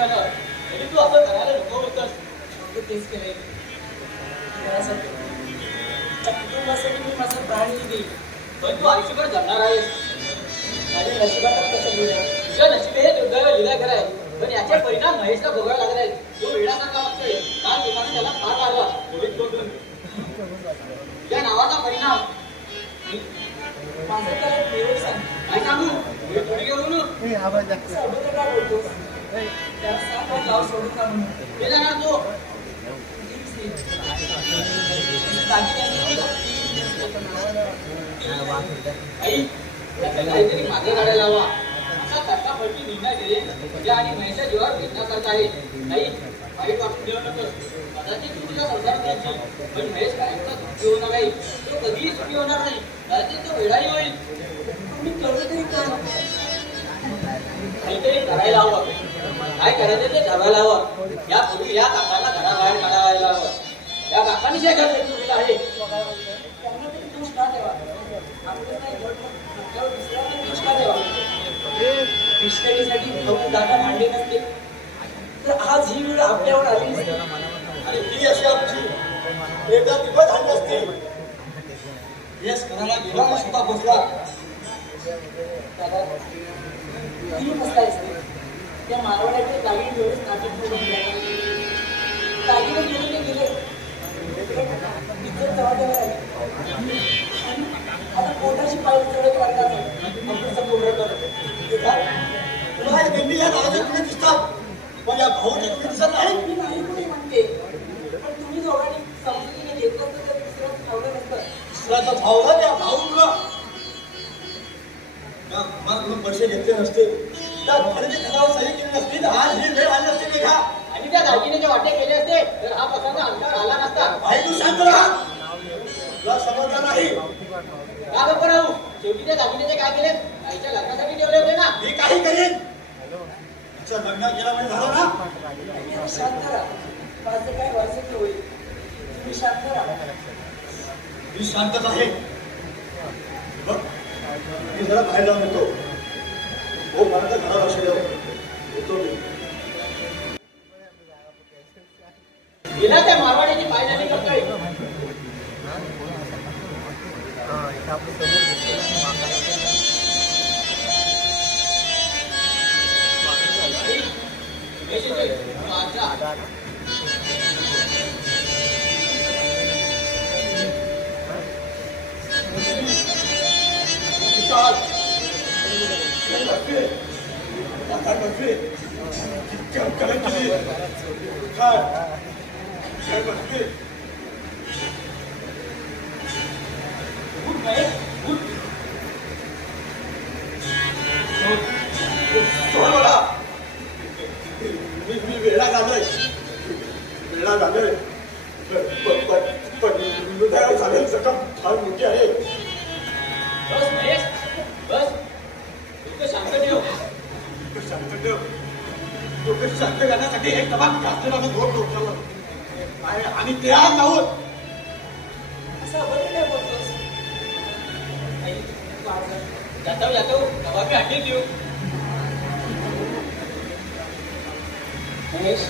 झालं तरी तू असं करायला नको होतंस. तेच केलंय कुटुंबासाठी मी माझं प्राण देईल. पण तू आयुष्यभर जगणार आहेस. माझ्या नशिबातच कसं लिहिलं. तुझं नशीब हे दुर्दैव लिहिलं खरं आहे, पण याचे परिणाम महेशला भोगावे लागत आहेत. तो वेळासारखा वागतोय. काल लोकांनी त्याला फार मारला पोलीस कोर्टून. तुझ्या नावाचा परिणाम माझं त्याला निरोप सांग. काय सांगू थोडी घेऊन का बोलतो त्याला सांग गाव सोडून का म्हणून ते जाणार तो आई काहीतरी माझ्या गाड्या लावा. असा करता पडकी निर्णय दिले तुझ्या आणि महेशच्या जीवावर वेदना करत आहे. नाही वाईट वाटून देऊ नकोस. कदाचित तू तुझ्या संसारात यायची, पण महेश काय एवढा सुखी होणार नाही. तो कधीही सुखी होणार नाही. कदाचित तो वेळाही होईल. तुम्ही कळलं तरी काहीतरी करायला हवं. काय करायचं ते ठरवायला हवं. यापूर्वी या काकांना घराबाहेर काढायला हवं. या काकांनी जे घर घेतलेलं आहे त्यांना तरी दोष का द्यावा. निष्ठेसाठी जागा मांडली नसते तर आज ही वेळ आपल्यावर आली नसते. आणि ती अशी आमची एकदा दिवस झाली असते. यश करायला गेला ना स्वतः बसला. तुम्ही बसलायच त्या मारवाड्याचे दागिने घेऊन नाटक सोडून गेला. दागिने गेले ते गेले. इज्जत जबाबदार आहे. आता पोटाची पाय चढत वाटणार नाही. पूर्ण करत तुला गंडी या नावाचे तुम्ही दिसतात, पण या भाऊचे तुम्ही दिसत नाही. मी नाही कुठे म्हणते, पण तुम्ही दोघांनी समजुतीने घेतलं तर दुसऱ्याचं भावलं नसतं. दुसऱ्याचं भावलं त्या भाऊला पैसे घेतले नसते, त्या खरेदी खतावर सही केली नसती तर आज ही वेळ आली असते का? आणि त्या दागिन्याचे वाटे केले असते तर हा प्रसंग अंगावर आला नसता. भाई तू शांत राहा. तुला समजलं नाही का गप्प राहू. शेवटी त्या दागिन्याचे काय केले? आईच्या लग्नासाठी ठेवले होते ना. मी काही करीन. तिचं लग्न केलं म्हणजे झालं ना. शांत राहा. माझं काय व्हायचं होईल. तुम्ही शांत राहा. मी शांतच आहे. बघ मी जरा बाहेर जाऊन येतो. हो मला तर घरात लक्ष द्यावं येतो मी. गेला त्या मारवाड्याची पायदानी करतोय. वेळा झालोय पण हृदयावर झालेली जखम फार मोठी आहे. बस महेश बस. शांत ठेव. शांत करण्यासाठी एक दबाण शास्त्राला जोड ठेवलं आणि ते आज जाऊन असं बरं काय बोलतोस. जातो दबा मी हटी देऊ. महेश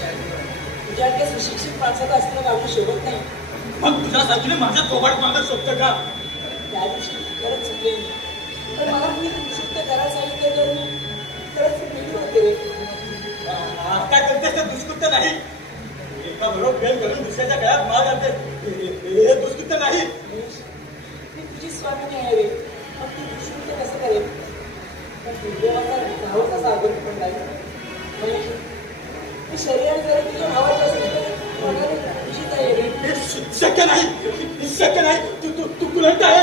तुझ्याकडे सुशिक्षित माणसाचं असणं गावं शोभत नाही. मग तुझ्यासारखीने माझ्या कोबाड मागत शोधतं का? त्या दिवशी खरंच चुकले. पण मला तुम्ही दुष्कृत करायला सांगितलं तर मी खरंच मिळू होते. काय करतेस ते दुष्कृत्य नाही. एका बरोबर फेल करून दुसऱ्याच्या गळ्यात मार घालते हे दुष्कृत्य नाही. मी तुझी स्वामीनी आहे रे. मग तू दुष्कृत्य कसं करेल. पण दुर्दैवाचा भाव कसा आगोल पण नाही. मी शरीरात जर तुझ्या भावाची असेल तर तुझीच आहे रे. शक्य नाही. तू कुलंट आहे.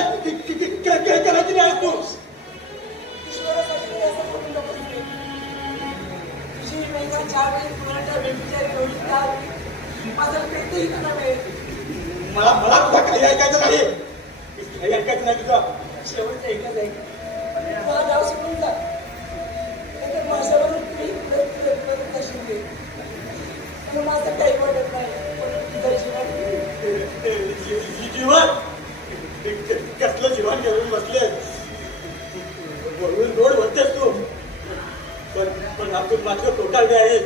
करायची नाही तू. ईश्वरासाठी असं करून नको. तुझी वेगळा 4 वेळी कुलंट बेबिचारी एवढी का माझं पेटही तुला मिळेल. मला तुझा काही ऐकायचं नाही. तुझा शेवटचं एकच आहे. मला गाव शिकून जा. माझ्यावरून माझं काही वाटत नाही. जीवन कसलं जीवन घेऊन बसले. वरून रोड म्हणतेस तू. पण आपण मात्र टोकाळले आहे.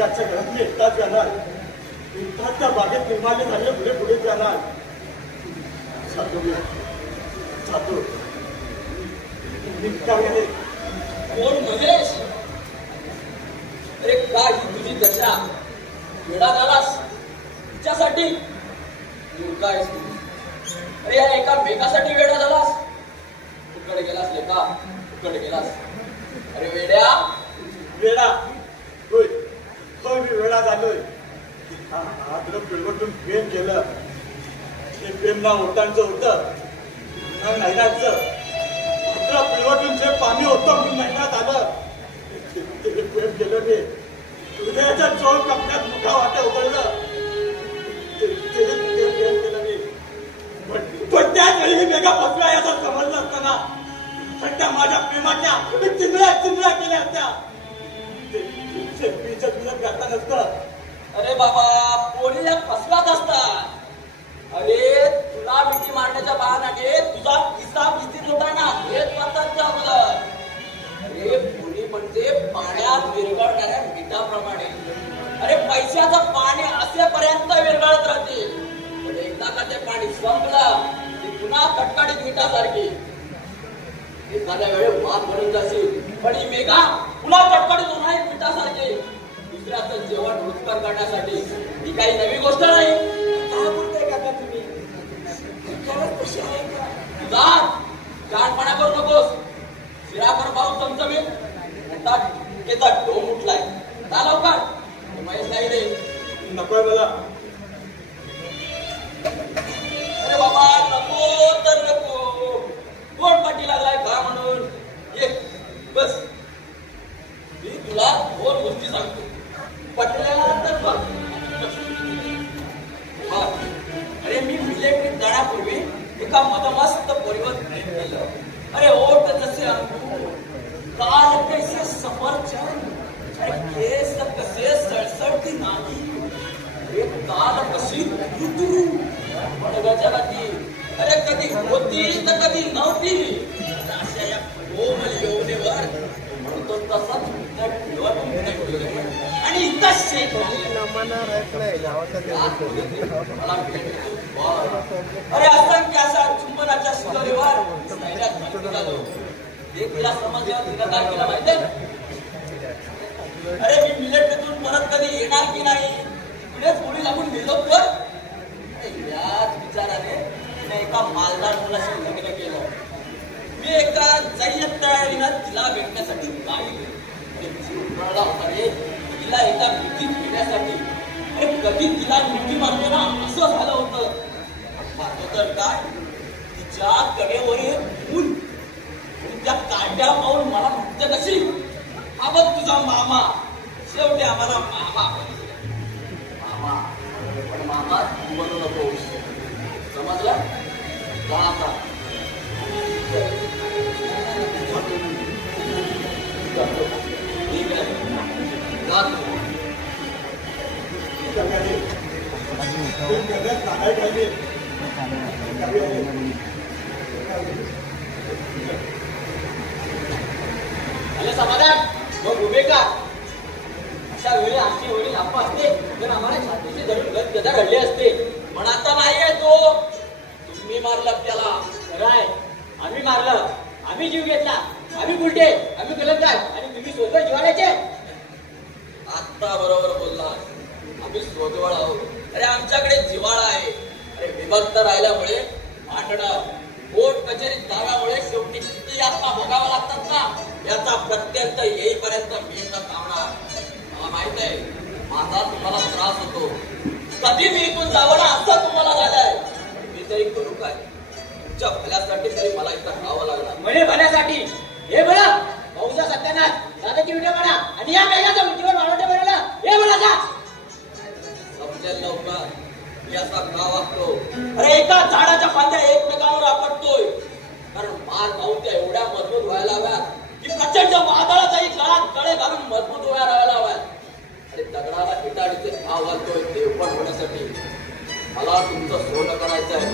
शेजारच्या घरात मी एकटाच जाणार, एकटाच त्या बागेत निर्माल्य झाले पुढे पुढे जाणार. जातो कोण महेश? अरे काय ही तुझी दशा? वेडा झालास तिच्यासाठी? काय अरे या एका बेकासाठी वेडा झालास? कुकडे गेलास लेका, कुकडे गेलास? अरे वेड्या, वेडा होय, हो मी वेडा झालोय. तुला पिळवटून प्रेम केलं, ते प्रेम ना ओटांचं होतं ना नैराचं. तुला पिळवटून जे पाणी होतं मी महिन्यात आलं ते प्रेम केलं मी. हृदयाच्या चोळ कपड्यात मुठा वाटे उघडलं ते प्रेम केलं मी. पण त्याच वेळी मी वेगळा फसला याचा समजलं असताना पण त्या माझ्या प्रेमाच्या मी चिंगळ्या केल्या असत्या. तुझं करता नसतं. अरे बाबा, कोणी या फसलाच असतात. अरे तुला भीती मारण्याच्या बहाण्याने तुझा किस्सा भीतीत होता ना, हेच म्हणतात त्या अगोदर. अरे कोणी म्हणजे पाण्यात विरघळणाऱ्या मिठाप्रमाणे. अरे पैशाचं पाणी असेपर्यंत विरघळत राहते, पण एकदा का ते पाणी संपलं की पुन्हा कटकाडीत मिठासारखी. एखाद्या वेळी वाद म्हणून जाशील, पण ही मेघा पुन्हा कटकाडीत होणार मिठासारखी. दुसऱ्याचं जेवण रुचकर करण्यासाठी ही काही नवी गोष्ट नाही. काय बोलताय काका तुम्ही? खरंच तशी आहे का? तुझा जाणपणा करू नकोस. शिराकर पाऊस चमचमीत डोम उठलाय. जा लवकर, महेश नाही रे. नकोय मला. अरे बाबा नको तर नको. कोण पाठी लागलाय का म्हणून? ये बस, मी तुला दोन गोष्टी सांगतो. पटल्या तर बघ. अरे मी मिलिटरीत जाण्यापूर्वी एका मदमस्त पोरीवर प्रेम केलं. अरे ओठ जसे अंगूर, काल कैसे सफरचंद, अरे केस कसे सळसळती नागी, अरे काल कशी तुरतुरू. पण गजराती अरे कधी होती तर कधी नव्हती. अशा या कोमल यौवनेवर म्हणतो तसाच आणि इतकाच शेत. अरे असंख्य अशा चुंबनाच्या शिदोरीवर तिला समजल्यावर तिला काय केलं माहितीये? अरे मी मिलिटरीतून परत कधी येणार की नाही पुढेच पुढे लागून गेलो तर याच विचाराने तिने एका मालदार मुलाशी लग्न केलं. मी एका जय्यत तयारीनं तिला भेटण्यासाठी गावी उतरला होता रे. तिला एका भीतीत घेण्यासाठी. अरे कधी तिला मिठी मारतो ना असं झालं होतं. पाहतो तर काय, तिच्या कडेवर फुल, त्या कांड्या पाहून मला म्हणते कशी, हा बघ तुझा मामा. शेवटी आम्हाला मामा मामा, पण मामा तू बनू नको, समजलं? जा आता. ठीक आहे, जा तू. अरे समाधान, मग उभे का? अशा वेळी आमची वडील आप्पा असते तर आम्हाला छातीची धरून गदा घडले असते. पण आता नाहीये तो. तुम्ही मारलं त्याला. खरं आहे, आम्ही मारलं, आम्ही जीव घेतला, आम्ही उलटे, आम्ही गलतदार आणि तुम्ही स्वतः जिवाळ्याचे. आत्ता बरोबर बोलला, आम्ही स्वजवळ आहोत. अरे आमच्याकडे जिवाळा आहे. अरे विभक्त राहिल्यामुळे भांडणं, कोर्ट कचेरीत जाण्यामुळे शेवटी किती यातना भोगाव्या लागतात ना, याचा प्रत्यंत येईपर्यंत मी इथं थांबणार. मला माहित आहे माझा तुम्हाला त्रास होतो. कधी मी इथून जावं ना असं तुम्हाला झालंय. मी तरी करू काय? तुमच्या भल्यासाठी तरी मला इथं राहावं लागणार. म्हणे भल्यासाठी हे बळा भाऊचा सत्यानाश, दादाची व्हिडिओ म्हणा आणि या मेघाच्या उंचीवर वाढवते बरोबर. हे बळा जा. समजेल लवकर मी असा का वागतो. अरे एका झाडाच्या फांद्या एकमेकांवर आपटतोय. कारण मार भाऊच्या एवढ्या मजबूत व्हायला हव्यात की प्रचंड वादळाचाही गळात गळे घालून मजबूत व्हायला हव्यात. आणि दगडाला पिटाळीचे भाव घालतोय देवपण होण्यासाठी. मला तुमचं सोनं करायचंय,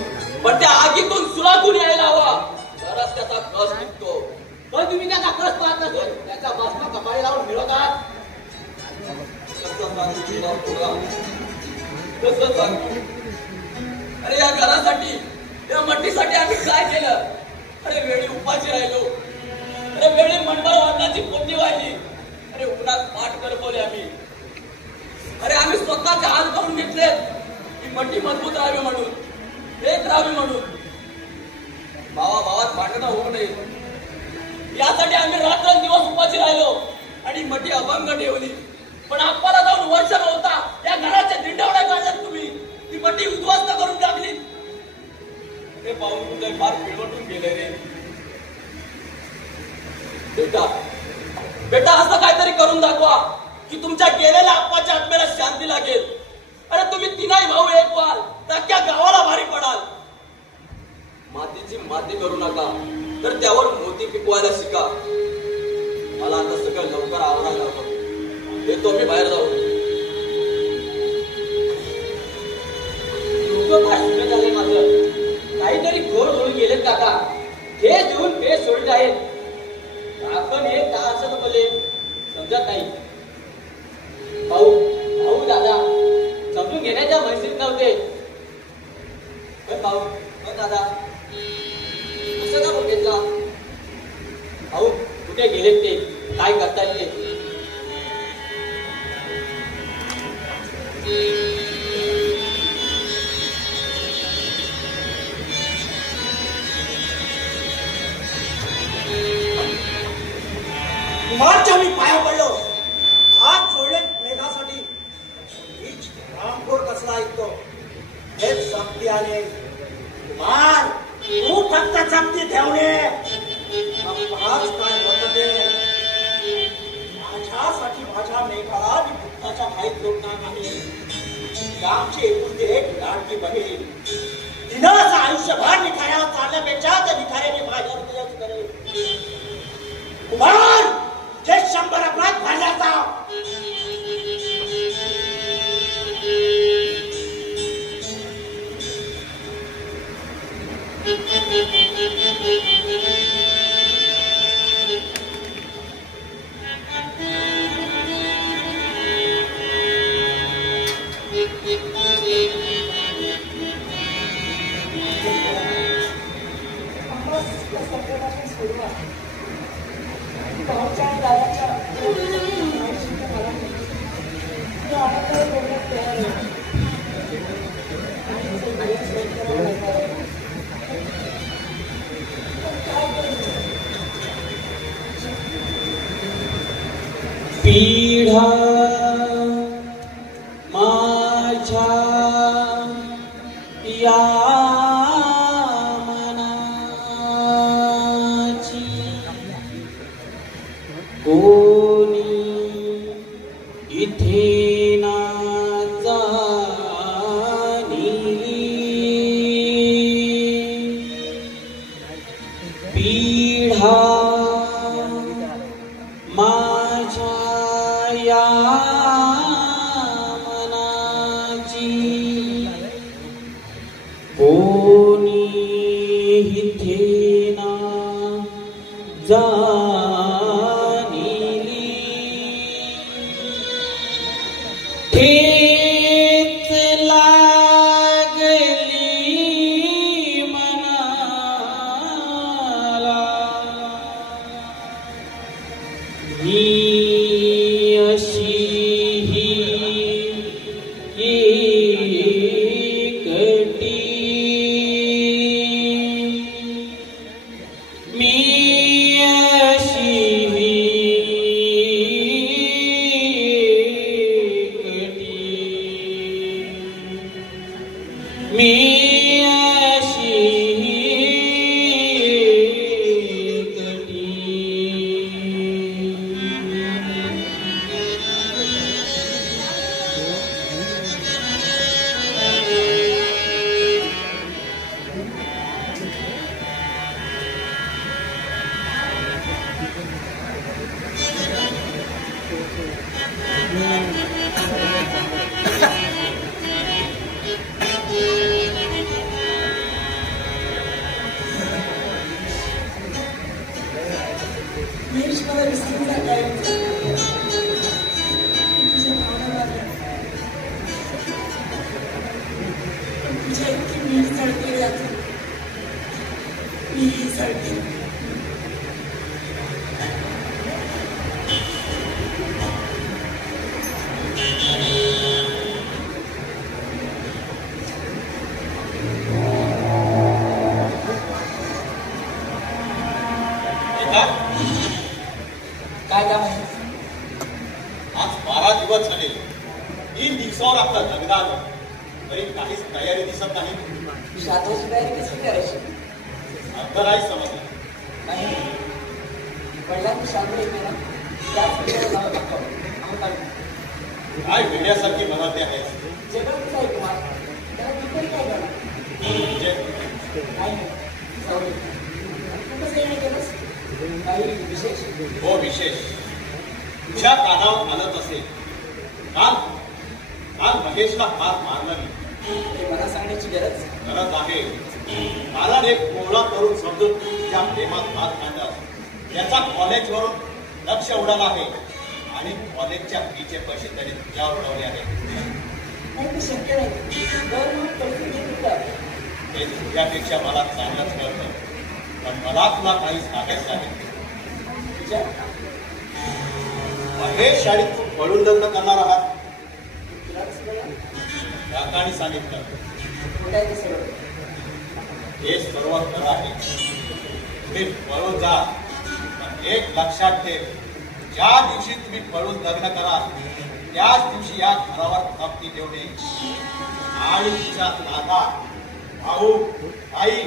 पण त्या आगीतून सुलातून यायला हवा, तरच त्याचा कस निघतो. पण तुम्ही त्याचा कस पाहत नसेल, त्याचा भस्म कपाळी लावून मिळवतात. कसं सांगू? अरे या घरासाठी, या मट्टीसाठी आम्ही काय केलं? अरे वेळी उपाशी राहिलो, अरे वेळी मनभर वाटण्याची पोटी वाहिली, अरे उन्हात पाठ करपवले आम्ही. अरे आम्ही स्वतःचे हाल करून घेतलेत की मट्टी मजबूत राहावी म्हणून, एक राहावी म्हणून. भावात भांडणं होऊ नये यासाठी आम्ही रात्रंदिवस उपाशी राहिलो आणि मट्टी अभंग ठेवली. पण आपल्याला जाऊन वर्ष नव्हता या घराच्या दिंडवड्या काढल्यात तुम्ही, ती मट्टी उद्ध्वस्त करून टाकली. ते पाहून तुझे फार पिळवटून गेले रे. बेटा असं काहीतरी करून दाखवा की तुमच्या गेलेल्या आप्पाच्या आत्म्याला शांती लागेल. अरे तुम्ही तिनाही भाऊ एक व्हाल तर अख्ख्या गावाला भारी पडाल. मातीची माती करू नका, तर त्यावर मोती पिकवायला शिका. मला आता सगळं लवकर आवरायला हवं. येतो मी बाहेर जाऊ. झाले माझं काहीतरी घोर होऊन गेलेत काका. हे देऊन हे सोडत आहेत. आपण हे का असं बोले समजत नाही. भाऊ दादा समजून घेण्याच्या मनस्थितीत नव्हते. भाऊ दादा असं का बघितला? भाऊ कुठे गेलेत ते, काय करतात ते? कुमारच्या मी पाया पडलो, हात जोडले मेघासाठी. रामपूर कसला ऐकतो हे सक्ती आले. कुमार तू फक्त सक्ती ठेवणे, हाच काय होत ते. माझ्यासाठी माझ्या मेघाला मी भक्ताच्या माहीत लोकणार नाही. आमची एकुलती एक लाडकी बहीण, तिनं असं आयुष्यभर निखाऱ्यावर चालण्यापेक्षा त्या निखाऱ्याने माझ्यावर दिलंच करेल. कुमार जे 100 अपराध भांडण्याचा पीढा माझ्या या मनाची कोणी इथे ना जाणी. पीढा माझ्या या मनाची कोणी इथे ना जाणिली. ठेच लागली मनाला ही अशी आज 12 दिवस झाले. 3 दिवसावर आपलं लग्न आलं तरी काहीच तयारी दिसत नाही. शादीची तयारी कशी करायची? अर्थ नाही समजलं. नाही, पहिल्यांदा शादी येते ना त्याच वेळेला जावं लागतं. काय वेड्यासारखी मनात आहे. जगातच आहे कुमार, त्याला दुपारी काय करणार? म्हणजे काय नाही, जाऊ दे. तू कसं येणं केलंस? काही विशेष? हो, विशेष तुझ्या कानावर आलत असेल. काल महेशला फार मारलं मी. हे मला सांगण्याची गरज आहे. कारण एक कोवळा करून समजून तुझ्या प्रेमात हात घालतात. त्याचा कॉलेजवरून लक्ष उडाला आहे आणि कॉलेजच्या फीचे पैसे त्याने तुझ्यावर उडवले आहेत. नाही, ते शक्य नाही. गव्हर्नमेंट पैसे घेत होतं. ते तुझ्यापेक्षा मला चांगलंच कळतं. पण मला तुला काही सांगायचं आहे. तुझ्या महेश शाळेत तू पळून लग्न करणार आहात. तुला कसं कळलं? काकांनी सांगितलं. कुठे आहे ते सगळं? हे सर्व खरं आहे. तुम्ही पळून जा, पण एक लक्षात ठेव, ज्या दिवशी तुम्ही पळून लग्न कराल त्याच दिवशी या घरावर तप्ती देऊ नये आणि तुझ्या दादा, भाऊ, आई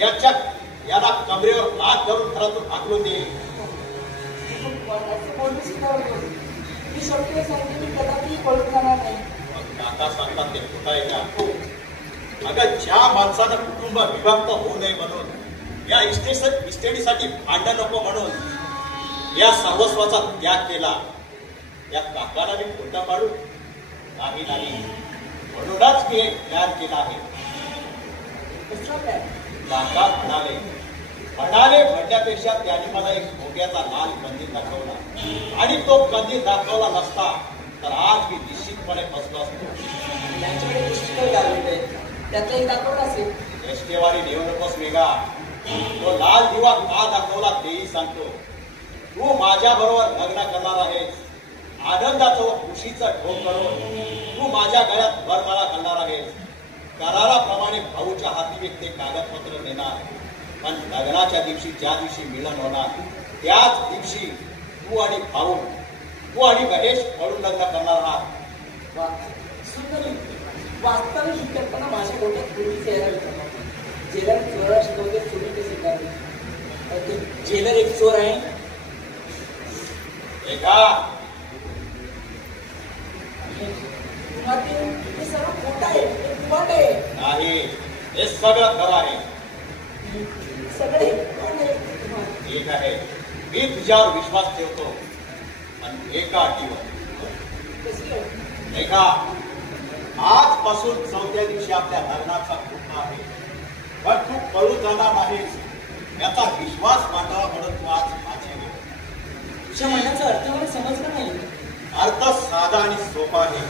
याला कमरेवर हात धरून घरातून हाकलून दे. मी शक्य सांगते, मी कदापि पळून जाणार नाही. काका सांगतात ते खोटं आहे का? अगं, ज्या माणसानं कुटुंब विभक्त होऊ नये म्हणून, या इस्टेटीसाठी भांडण नको म्हणून या सर्वस्वाचा त्याग केला, या काकाला मी खोटा पाडू? नाही. म्हणूनच मी एक प्लॅन केला आहे. कसला प्लॅन? काका म्हणाले म्हणण्यापेक्षा त्यांनी मला एक भोग्याचा लाल कंदील दाखवला आणि तो कंदील दाखवला नसता तर आज मी निश्चितपणे फसलो असतो. त्यांच्याकडे पुष्कळ गारमेंट आहे, त्यातलं एक दाखवलं असेल. एसटेवारी देऊ नकोस वेगा. तो लाल दिवा का दाखवला तेही सांगतो. तू माझ्या बरोबर लग्न करणार आहेस. आनंदाचं व खुशीचं ढोक करून तू माझ्या गळ्यात वरमाळा घालणार आहेस. कराराप्रमाणे भाऊच्या हाती एक ते कागदपत्र देणार. पण लग्नाच्या दिवशी ज्या दिवशी मिलन होणार त्याच दिवशी तू आणि महेश पळून लग्न करणार आहात. सुंदर वास्तविक ही कल्पना माझ्या डोक्यात पूर्वीच यायला होतं. जेलर चोरा शिकवते चोरी कशी करावी. जेलर एक चोर आहे. हे सर्व खोटं आहे, हे फुकट आहे. नाही, हे सगळं खरं आहे. सगळे ठीक आहे, मी तुझ्यावर विश्वास ठेवतो. पण एका अटीवर. आजपासून 4थ्या दिवशी आपल्या लग्नाचा मुहूर्त आहे. पण तू पळून जाणार नाहीस याचा विश्वास मांडावा म्हणून तू आज माझी आहे. तुझ्या म्हणण्याचा अर्थ मला समजला नाही. अर्थ साधा आणि सोपा आहे.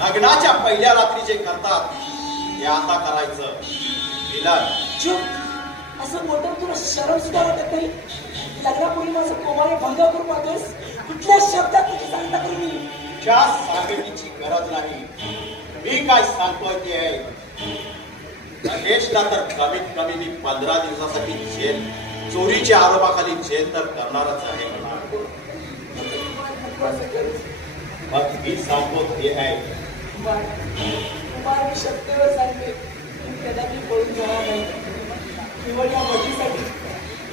लग्नाच्या पहिल्या रात्री जे करतात ते आता करायचं. चुप. असं मोठं तुला शरम सुद्धा वाटत नाही? लग्नापूर्वी माझं कोमाने भंग करू पाहतोस. कुठल्या शब्दात तुझी सांगता करू मी? तुझ्या सांगण्याची गरज नाही. मी काय सांगतोय ते आहे. महेशला तर कमीत कमी मी 15 दिवसासाठी जेल, चोरीच्या आरोपाखाली जेल तर करणारच आहे. मग मी सांगतो ते आहे. कुमार, मी शक्यवर सांगते, कदापि पळून जाणार नाही. केवळ या मतीसाठी,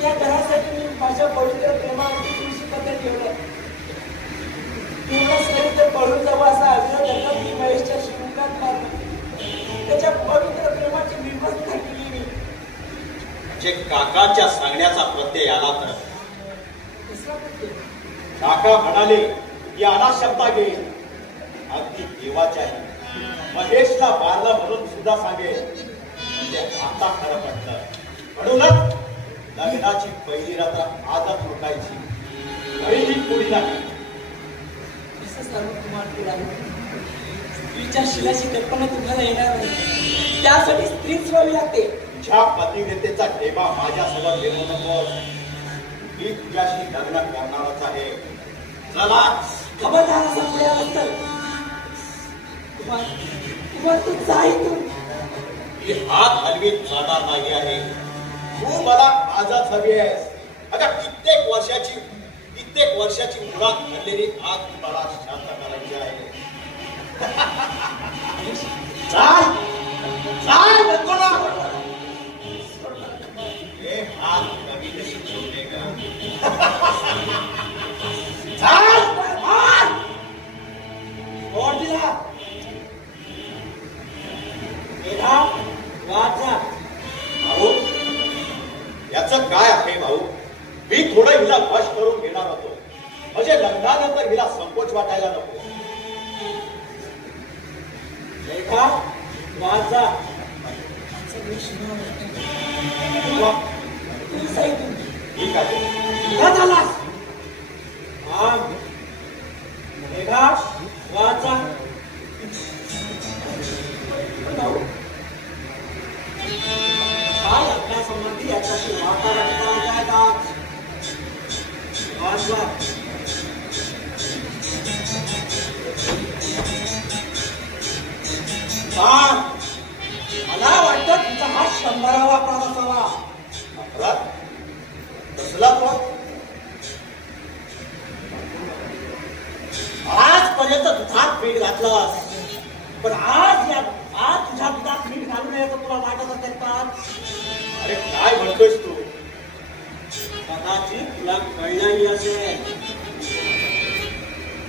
या घरासाठी मी माझ्या पवित्र प्रेमावरती तुळशी पत्र ठेवलं. एवढंच तर पळून जावं असा आग्रह करता मी महेशच्या शिवकात मारला. त्याच्या पवित्र प्रेमाची विभक्ता केली मी. जे काकाच्या सांगण्याचा प्रत्यय आला तर कसला प्रत्यय? काका म्हणाले की अना शब्दा घेईल. अगदी देवाच्याही महेशला मारलं म्हणून सुद्धा सांगेल. म्हणजे आता खरं पडलं. म्हणूनच लग्नाची पहिली रात्र आजच रोखायची. पहिली पुढी नाही. असं सर्व कुमार केला. स्त्रीच्या शिलाची कल्पना तुम्हाला येणार नाही. त्यासाठी स्त्रीच व्हावी लागते. तुझ्या पतिव्रतेचा ठेवा माझ्यासोबत देऊ नकोस. मी तुझ्याशी लग्न करणारच आहे. चला. खबरदार असा पुढे आलास तर कुमार तू जा इथून. मी हात हलवीत जाणार नाही आहे. तू मला आजच हवी आहेस. अगं कित्येक वर्षाची मुराद ठरलेली आज मला वाटायला नको. रेखा माझा ठीक आहे झालास रेखा वाचा काय लग्नासंबंधी याच्याशी वातावरण काय का मला वाटतं तुझा हा 100वा अपराध असावा. अपराध कसला अपराध? आजपर्यंत दुधात मीठ घातलं पण आज तुझ्या दुधात मीठ घालू नये तर तुला वाटत असेल का? अरे काय म्हणतोयस तू? कदाचित तुला कळलंही असेल.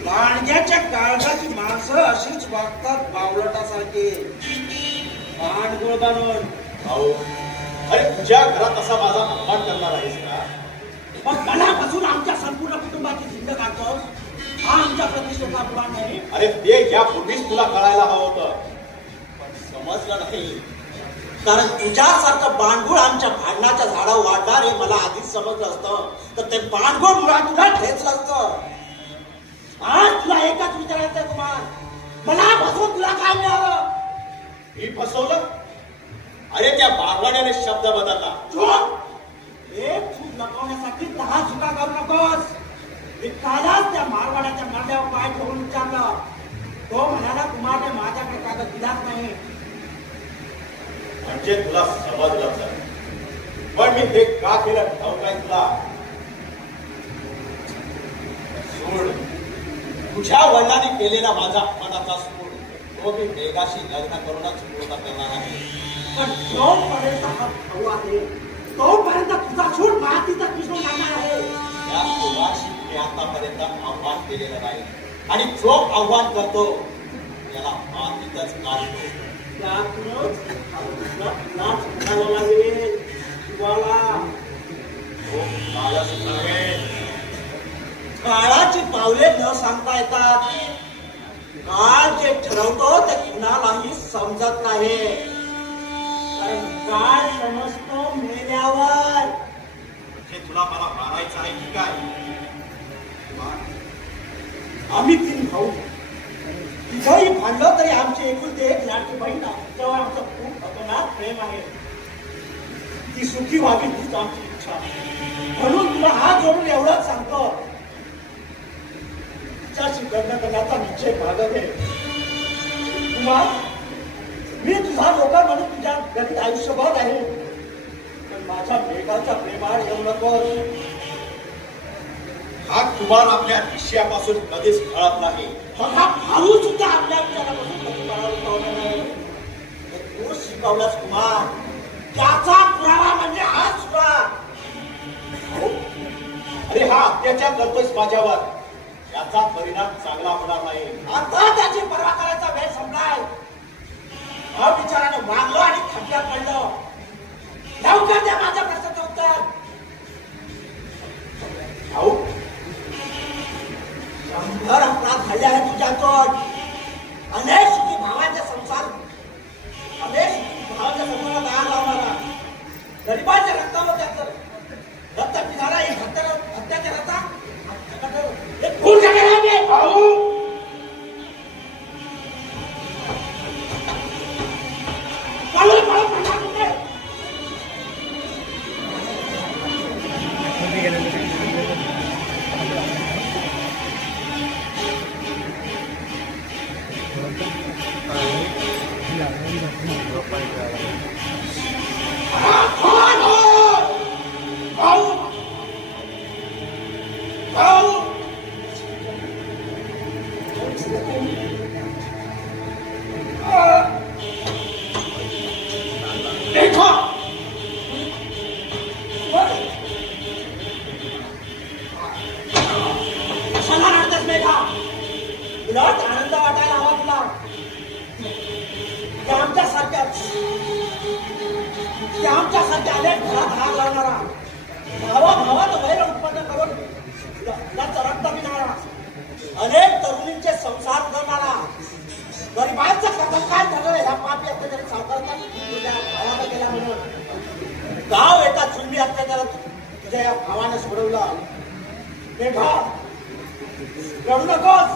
लांडग्याच्या काळजाची माणसं अशीच वागतात बावळटासारखी भांडगोळ बनवून. भाऊ अरे तुझ्या घरात असा माझा अपमान करणार आहेस का? मग मनापासून आमच्या संपूर्ण कुटुंबाची जिंद काढतोस. हा आमच्या प्रतिष्ठेचा अपमान नाही. अरे ते यापूर्वीच तुला कळायला हवं होतं पण समजलं नाही. कारण तुझ्यासारखं बांडगुळ आमच्या भांडणाच्या झाडावर वाढणार हे मला आधीच समजलं असतं तर ते बांडगुळ मुळात तुला ठेचलं असतं. आज तुला एकच विचारायचंय कुमार, मला फसवून तुला काय मिळालं? मी फसवलं? अरे त्या बारवाड्याने शब्द बदलला. एक चूक लपवण्यासाठी 10 चुका करू नकोस. मी कालच त्या मारवाड्याच्या मांड्यावर पाय ठेवून विचारलं. तो म्हणाला कुमारने माझ्याकडे कागद दिलाच नाही. म्हणजे तुला समजलं पण मी हे का केलं ठाऊक आहे तुला? सोड तुझ्या वडिलांनी केलेला माझा अपमानाचा सोड तो मी मेघाशी लग्न करूनच पूर्ण करणार आहे. पण जोपर्यंत हा भाऊ आहे तोपर्यंत तुझा सूड मातीचा पिसून जाणार आहे. या सुवाशी मी आतापर्यंत आव्हान केलेलं नाही आणि जो आव्हान करतो त्याला मातीतच काढतो. काळाची पावले न सांगता येतात. काळ जे ठरवतो ते कुणालाही समजत नाही. कारण काळ समजतो मेल्यावर. म्हणजे तुला मला मारायचं आहे की काय? आम्ही 3 भाऊ तिघही भांडलो तरी आमची एकुलती एक लाडकी बहीण तेव्हा आमचं खूप अतोनात प्रेम आहे. ती सुखी व्हावी हीच आमची इच्छा. म्हणून तुला हात जोडून एवढंच सांगतो तिच्याशी लग्न करण्याचा निश्चय मागत आहे. कुमार मी तुझा नोकर म्हणून तुझ्या घरी आयुष्यभर आहे पण माझ्या मेघाच्या प्रेमावर येऊ नकोस. हा कुमार आपल्या विषयापासून कधीच खळत नाही. हा भाऊ सुद्धा आपल्या विचारापासून कधी परावृत्त नाही. तू शिकवलास कुमार त्याचा पुरावा म्हणजे हा सुद्धा. अरे हा अत्याचार करतोयस माझ्यावर याचा परिणाम चांगला होणार नाही. आता त्याची पर्वा करायचा वेळ संपलाय. अविचाराने वागलो आणि खड्ड्यात पडलो. लवकर द्या माझ्या प्रश्नाचं उत्तर. भाऊ 100 अपराध झाले आहेत तुझ्याकडून. अनेक सुखी भावाच्या संसारात आग लावणारा गरिबाच्या रक्तावर त्याचं रक्त पिणारा एक हत्याचाराचा एक खून करणारा भाऊ. आनंद वाटायला हवा तुला. आमच्यासारख्या अनेक घरात आग लावणारा भावात वैर उत्पन्न करून रक्त पिणारा अनेक तरुणींचे संसार उधळणारा गरिबांचा कथाकार ठरवलं ह्या पापी अत्याचारी सावकारांना तुझ्या भावानं केला म्हणून गाव एका जुलमी अत्याचारात तुझ्या या भावानं सोडवला. मेघा रडू नकोस.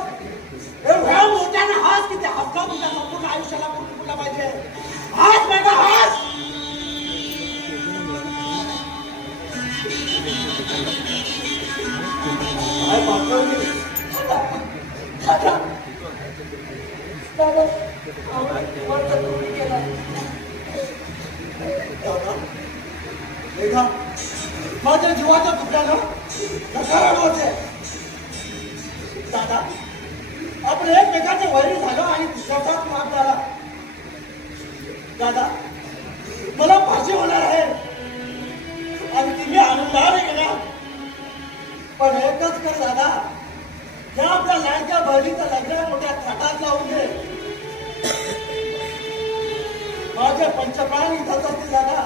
एवढ्या मोठ्यानं हास की त्या हसला तुझ्या संपूर्ण आयुष्याला पूर्ण पाहिजे. हास मेघा हास. काय पाठवली माझ्या जीवाच्या तुकड्यानं नकार होते. दादा आपण एकमेकाचे वैरी झालो आणि विश्वासात माग झाला. दादा मला फाशी होणार आहे आणि तुम्ही आनंदाने गेला. पण एकच कर दादा, या आपल्या लहानच्या बहिणीचं लग्न मोठ्या थाटात लावून दे. माझे पंचप्राण इथंच असतील दादा.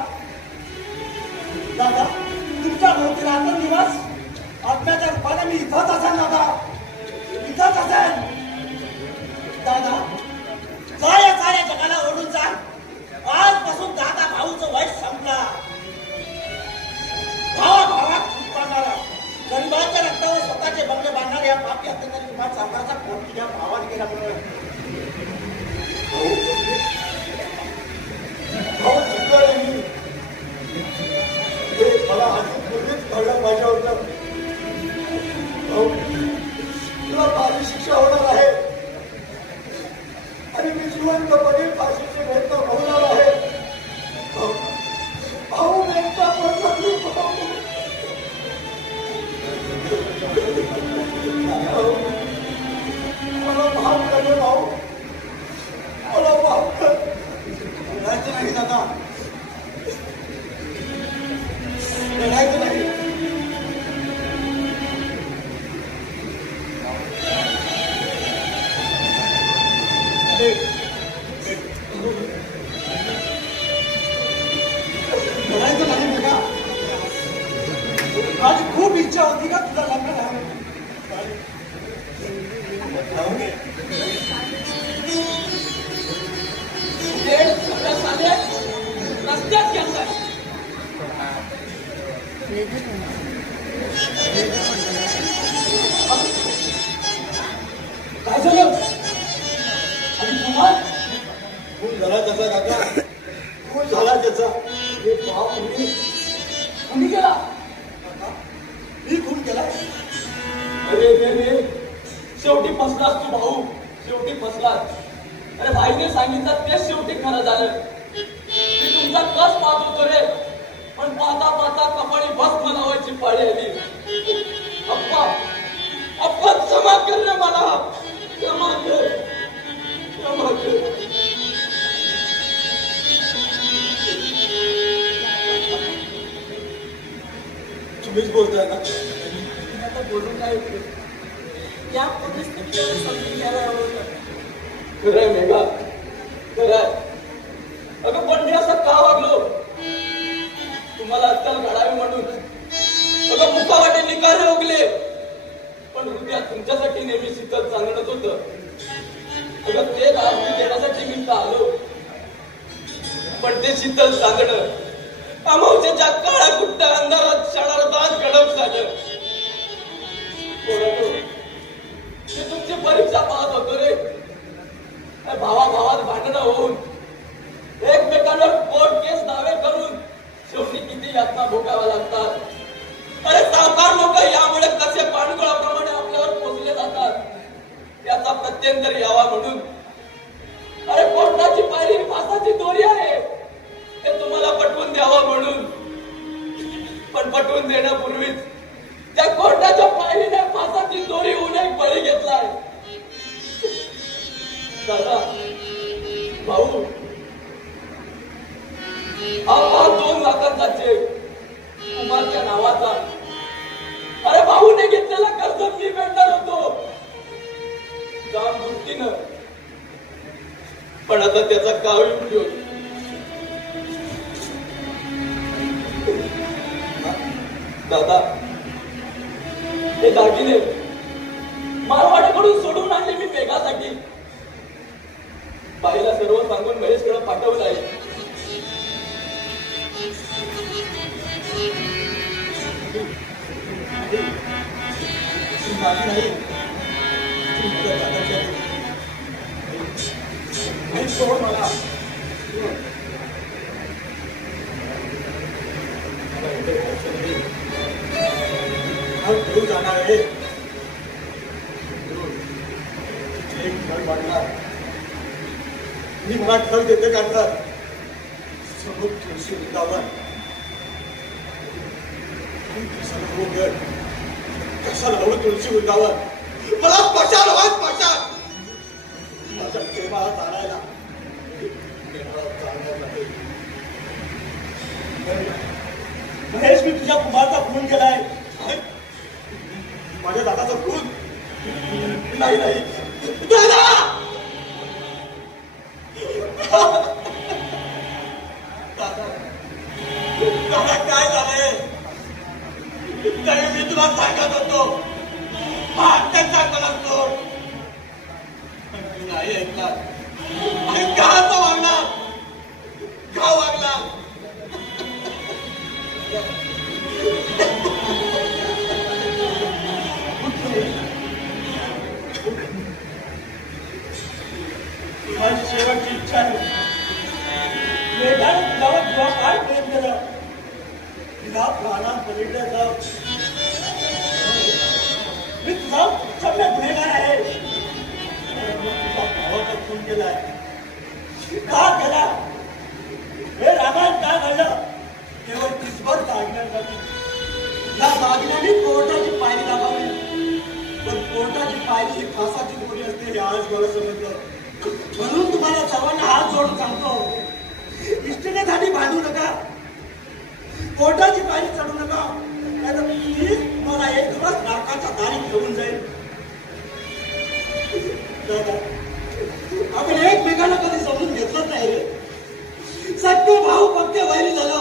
दादा तुमच्या भोवती राहतो निवास आत्म्याच्या रूपाने मी इथंच असेल दादा, इथंच असेल. दादा जा या साऱ्या जगाला ओढून जा. आजपासून दादा भाऊचं वाईट संपला. भावा भावात खूप पाडणारा गरिबांच्या रक्तावर स्वतःचे बंगले बांधणारे या पापी अत्याचारी कुमार सावकाराचा फोन तुझ्या भावाने केला म्हणून भाऊ चुकलं मी. मला अजून पूर्वीच कळलं पाहिजे होतं. भाऊ तुला फाशी शिक्षा होणार आहे आणि मी जिवंतपणे फाशीची भेट होणार आहे. भाऊ भेटता मला माफ कर भाऊ, मला माफ कर. रडायचं नाही दादा, रडायचं नाही. रडायचं नाही बघा. माझी खूप इच्छा होती का तुझा लग्न झालं. रस्त्यात घ्यायचा काय झालं. आणि कुमार खून झाला त्याचा काका, खून झाला त्याचा. हे भाव कुणी केला. मी खून केला. अरे रे शेवटी फसलास तू भाऊ, शेवटी फसलास. अरे भाईने सांगितलं तेच शेवटी खरं झालं. मी तुमचा कस पाहत होतो रे, पण पाहता पाहता कपाळी भस्म लावायची पाळी आली. अप्पा अप्पा क्षमा कर रे मला, क्षमा कर, क्षमा कर. तुम्हीच बोलताय ना. आता बोलून काय या परिस्थितीला समजून घ्यायला हवं होतं. खरंय मेघा, खरंय. अगं पण मी असं का वागलो. तुम्हाला अक्कल घडावी म्हणून अगं मुखावाटे निकारे उगले, पण हृदयात तुमच्यासाठी नेहमी शीतल चांगणच होतं. अगं ते आरती देण्यासाठी मी का आलो, पण ते शीतल चांदणं अमावस्याच्या काळा कुट्ट अंधारात क्षणार्धात गडप झालं. ते तुमची परीक्षा पाहत होतो रे. भावा भावात भांडणं होऊन एकमेकांवर कोर्ट केस दावे करून शेवटी किती यातना भोगाव्या लागतात. अरे सावकार लोक यामुळे कसे पाणगुळाप्रमाणे आपल्यावर पोचले जातात याचा प्रत्यंतर यावा म्हणून. अरे कोर्टाची पायरी फासाची दोरी आहे हे तुम्हाला पटवून द्यावं म्हणून. पण पटवून देण्यापूर्वीच त्या कोर्टाच्या पायरीने फासाची दोरी होऊन एक बळी घेतलाय. दादा भाऊ हा 2 लाखांचा चेक कुमारच्या नावाचा. अरे भाऊने घेतलेला कर्ज मी फेडणार होतो जाम दृष्टीनं, पण आता त्याचा काय उपयोग. दादा हे दागिने मारवाडीकडून सोडून आणले मी मेघासाठी. बाईला सर्व सांगून महेशकडे पाठवलं आहे. माझी नाही सोड मला. घेऊन जाणार आहे. एक घर बांधणार. मी मला घर देते काढणार. समोर तुळशी वृंदावन. कशाला हवं तुळशी वृंदावन? मला पशाल हवं पशाल. माझ्या प्रेमाला जाणायला महेश, मी तुझ्या कुमारचा खून केलाय. माझ्या दादाचा खून नाही नाही दादा. दादा काय झालंय? तरी मी तुला सांगत होतो सांगत असतो. नाही ऐकला. का असं वागणार? का वागला? माझी शेवटची इच्छा आहे. मेघाने तुला काय प्रेम केलं? तुला प्राणात बलिदान मी तुझा सगळ्या गुन्हेगार आहे. तुझा भावाचा खून केलाय. का केला? हे रामायण काय घडलं? केवळ किसभर दागिन्यांसाठी. या दागिन्यांनी कोर्टाची पायरी दाबावी. पण कोर्टाची पायरी ही फासाची गोळी असते हे आज मला समजलं. म्हणून तुम्हाला सर्वांना हात जोडून सांगतो, इष्टतेसाठी भांडू नका. कोर्टाची पायरी चढू नका. नाहीतर मला एक दिवस नाकाच्या दारी घेऊन जाईल. आपण एकमेकांना कधी समजून घेतलंच नाही रे. सत्य भाऊ पक्के वैरी झालं.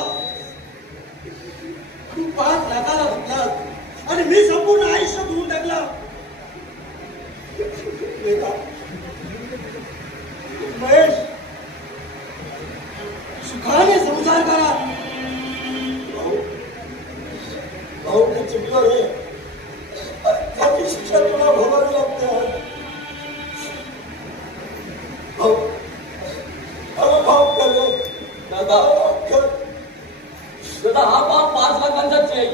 तू 5 लाखाला धुतलास आणि मी संपूर्ण आयुष्य धुवून टाकलं. महेश, सुखाने संसार करा. भाऊ ते चुकलं रे. त्याची शिक्षा तुला भोगावी लागते. भाऊ केले दादा. हा बाप 5 लाखांचा चेक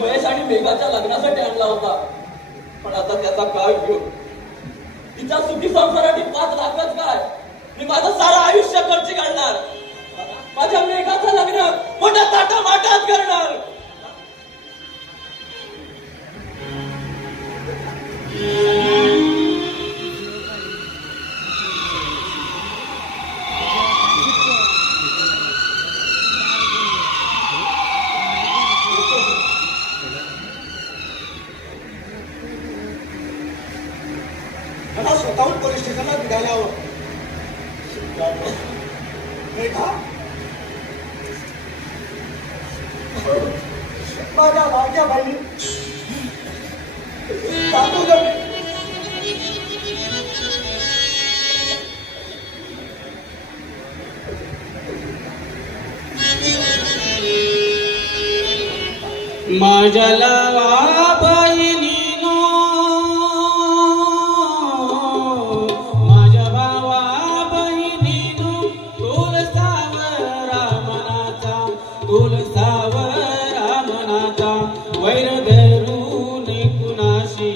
महेश आणि मेघाच्या लग्नासाठी आणला होता. पण आता त्याचा काय उपयोग? तिच्या सुखी संसारासाठी 5 लाखच काय? मी माझं सारं आयुष्य खर्च घालणार. माझ्या मेघाचं लग्न मोठ्या ताटामाटात करणार. मला स्वतःहून पोलीस स्टेशनला निघायला हवं. माझ्या लाडक्या बहिणी माझ्या लावा बहिणीनो, माझ्या भावा बहिणीनो, तुलसावरा मनाचा, तुलसावरा मनाचा, वैर धरुनी कुणाशी,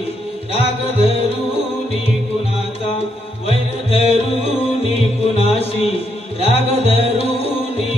राग धरुनी कुणाचा, वैर धरुनी कुणाशी, राग धरुनी